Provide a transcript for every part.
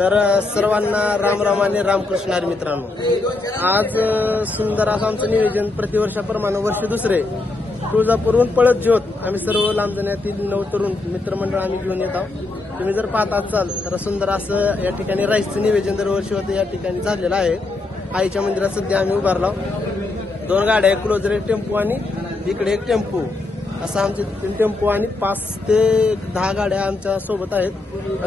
तर सर्वांना राम राम आणि रामकृष्ण हरी मित्रांनो. आज सुंदर असं आमचं नियोजन प्रतिवर्षाप्रमाणे वर्ष दुसरे तुळजापूरहून पळत ज्योत आम्ही सर्व लांबजण्यातील 9 तरुण मित्रमंडळ आम्ही घेऊन येत आहोत. तुम्ही जर पाहत असाल तर सुंदर असं या ठिकाणी राईसचं नियोजन दरवर्षी होतं या ठिकाणी झालेलं आहे. आईच्या मंदिरात सध्या आम्ही उभारलो. 2 गाड्या, एक क्लोजर, एक टेम्पो आणि इकडे एक टेम्पो, असं आमचे 3 टेम्पो आणि 5 ते 10 गाड्या आमच्या सोबत आहेत.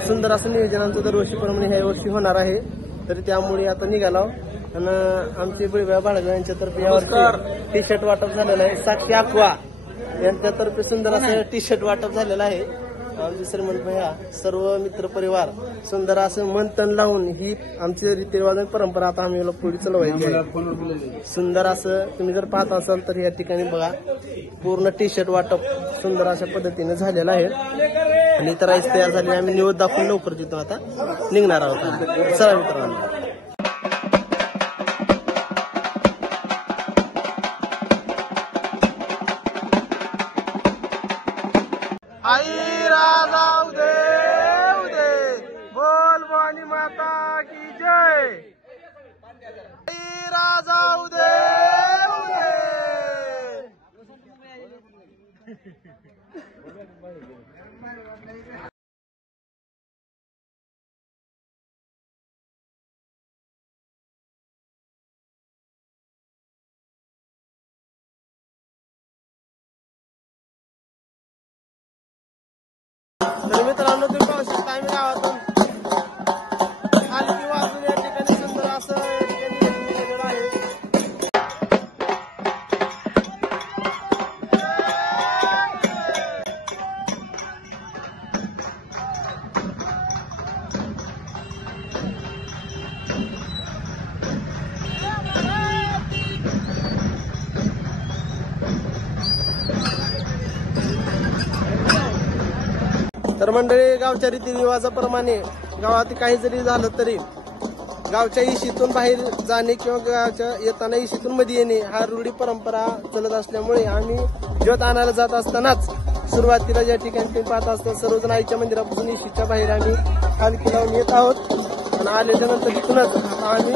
सुंदर असं नियोजन आमचं दरवर्षीप्रमाणे ह्या वर्षी होणार आहे. तर त्यामुळे आता निघालो आणि आमचे बळीबा बाळगा यांच्यातर्फे यावर्षी टी शर्ट वाटप झालेलं आहे. साक्षी अक्वा यांच्यातर्फे सुंदर असं टी शर्ट वाटप झालेलं आहे. आमचे श्रीमंत भैया सर्व मित्र परिवार सुंदर असं मन तन लावून ही आमची रीतिरिवाज परंपरा आता आम्ही पुढे चालवायची आहे. सुंदर असं तुम्ही जर पाहत असाल तर या ठिकाणी बघा पूर्ण टी शर्ट वाटप सुंदर अशा पद्धतीने झालेलं आहे. आणि इतर राईस तयार झाले. आम्ही निवड दाखवून लवकर तिथून आता निघणार आहोत. चला मित्रांनो. आई राजा उदे बोल भवानी माता की जय. आई राजा उदे. तर मित्रांनो तुम्ही पाहू शकता आम्ही गावातून हलकी वाजून या ठिकाणी सुंदर असं केलेलं आहे. तर मंडळी, गावच्या रीतिरिवाजाप्रमाणे गावात काही जरी झालं तरी गावच्या इशीतून बाहेर जाणे किंवा गावच्या येताना इशीतून मध्ये येणे हा रूढी परंपरा चलत असल्यामुळे आम्ही ज्योत आणायला जात असतानाच सुरुवातीला ज्या ठिकाणी तुम्ही पाहत असता सर्वजण आईच्या मंदिरापासून इशीच्या बाहेर आम्ही हलकी लावून येत आहोत. आणि आल्याच्या नंतर तिथूनच आम्ही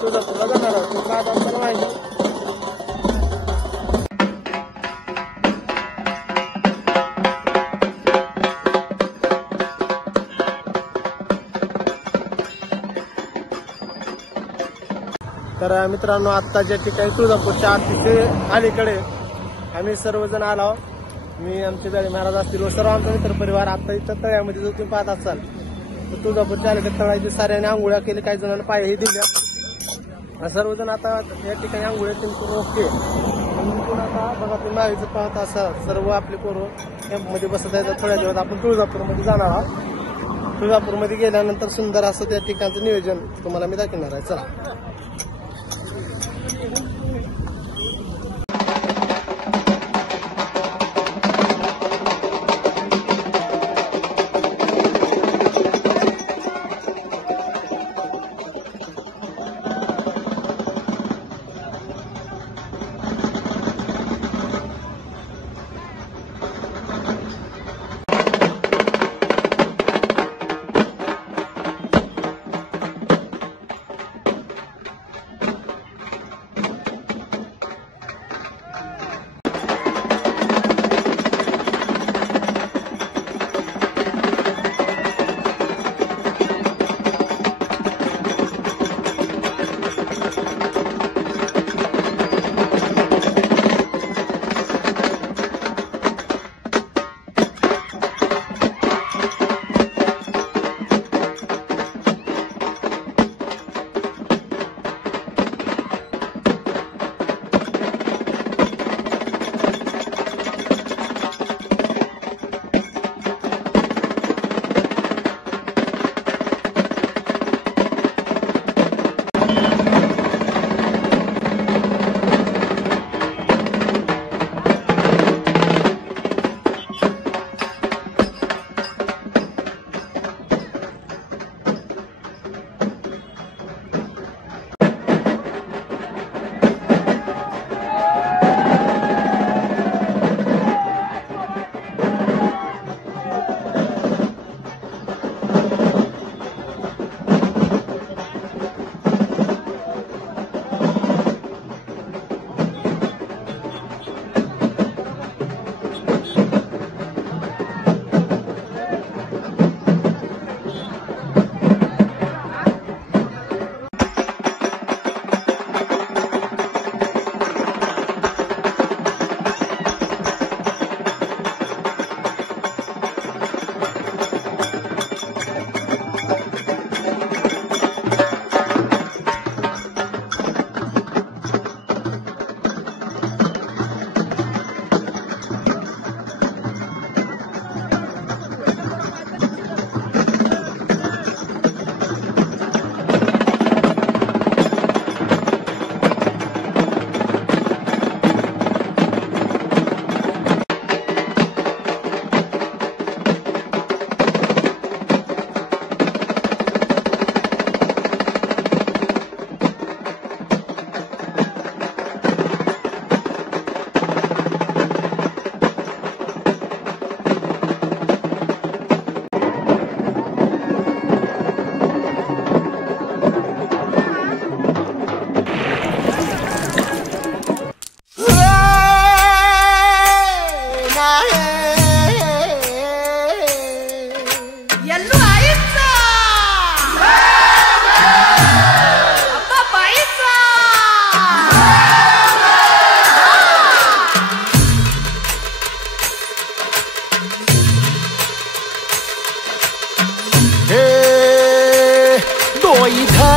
तुळजापूरला जाणार आहोत. पाहत असताना माहिती तर मित्रांनो, आत्ता ज्या ठिकाणी तुळजापूरच्या अतिशय अलीकडे आम्ही सर्वजण आलो. मी आमचे गाडी महाराज असतील व सर्व आमचा मित्र परिवार आता इथं तळ्यामध्ये जर तुम्ही पाहत असाल तर तुळजापूरच्या अलीकडे तळ्याची साऱ्याने आंघोळ्या केले, काही जणांना पायही दिल्या. सर्वजण आता या ठिकाणी आंघोळ्या करून ओके. आता बघा तुम्ही मागेचं पाहत असाल सर्व आपले पोरं कॅम्पमध्ये बसत आहेत. थोड्या दिवस आपण तुळजापूरमध्ये जाणार आहोत. तुळजापूरमध्ये गेल्यानंतर सुंदर असं त्या ठिकाणचं नियोजन तुम्हाला मी दाखवणार आहे. चला.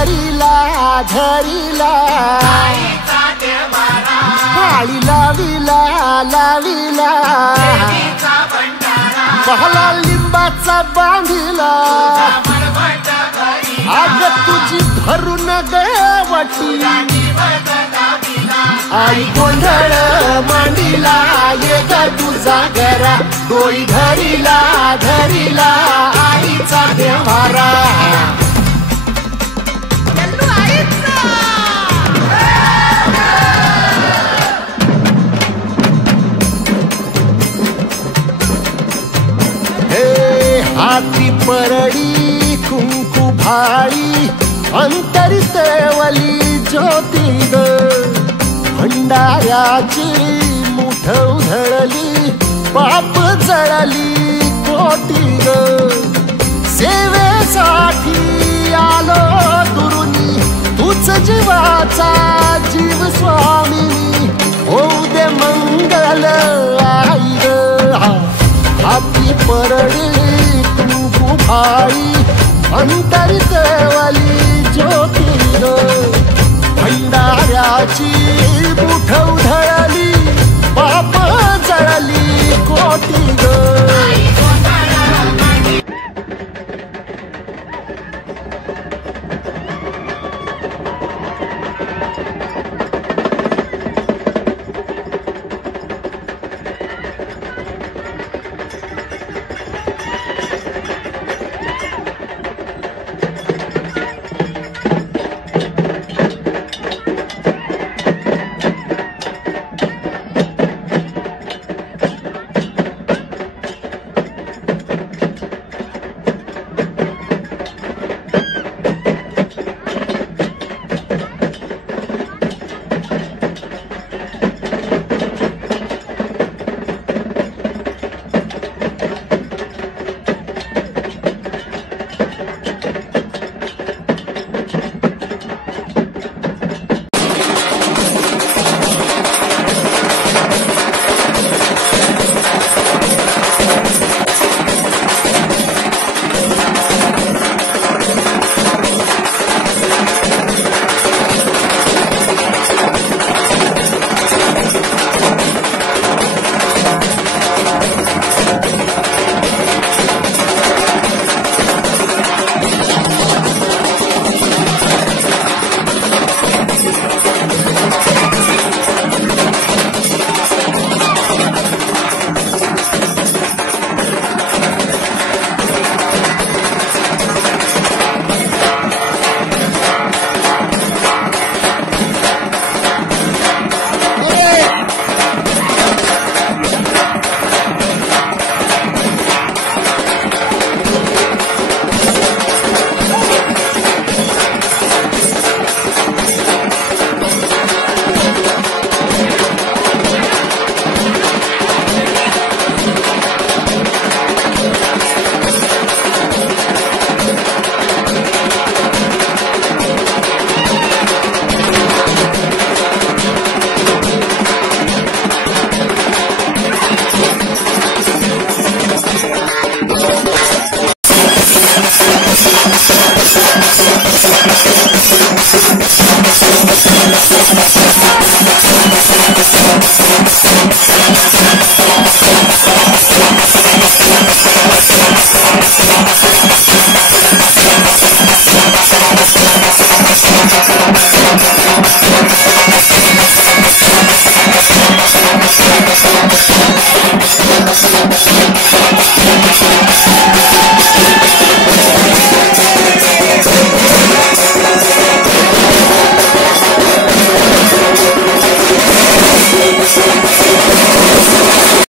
धरिला धरिला काळी लाविला लाविला पहला लिंबाचा बांधिला आग तुझी भरून गवटी आई गोंधळ मांडिला ये ग तुझा घरा डोई धरिला धरिला आईचा देवारा हाती परडी कुंकू भाळी अंतरी तेवली ज्योती ग भंडाऱ्याची मुठ उधळली पाप जळली कोटी ग सेवेसाठी आलो दुरुनी तूच जीवाचा जीव स्वामी होऊ दे मंगल आई ग हाती परडी कुंकू भाळी अंतरी तेवली ज्योती ग भंडाऱ्याची मुठ उधळली पाप जळली कोटी ग